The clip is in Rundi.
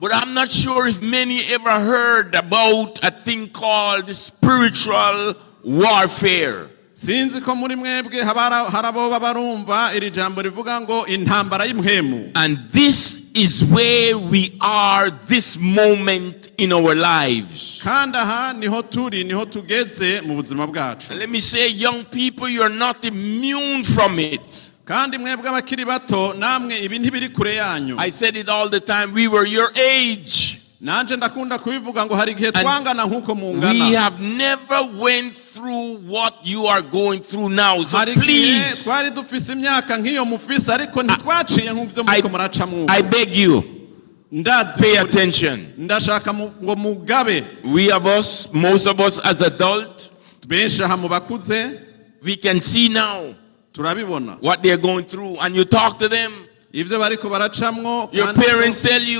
But I'm not sure if many ever heard about a thing called spiritual warfare. Sinzi ko muri mwebwe harabo barumva iri jambo rivuga ngo intambara y'Mpwemu. And this is where we are this moment in our lives. Kandi aha niho tugeze mu buzima bwacu. And let me say, young people, you're not immune from it. Kandi mwebwe abakiri bato namwe ibi ntibiri kure yanyu. I said it all the time. We were your age. Nanje ndakunda kubivuga ngo hari igihe twangana nkuko mungana. We have never went through what you are going through now. So please, twari dufise imyaka nk'iyo mufise ariko ntitwaciye nk'uvyo muko muracamwo. I beg you, pay attention. Ndashaka ngo mugabe. We have most of us as adults, benshi aha mu bakuze, we can see now turabibona what they're going through, and you talk to them. Ivyo bariko baracamwo. Your parents tell you,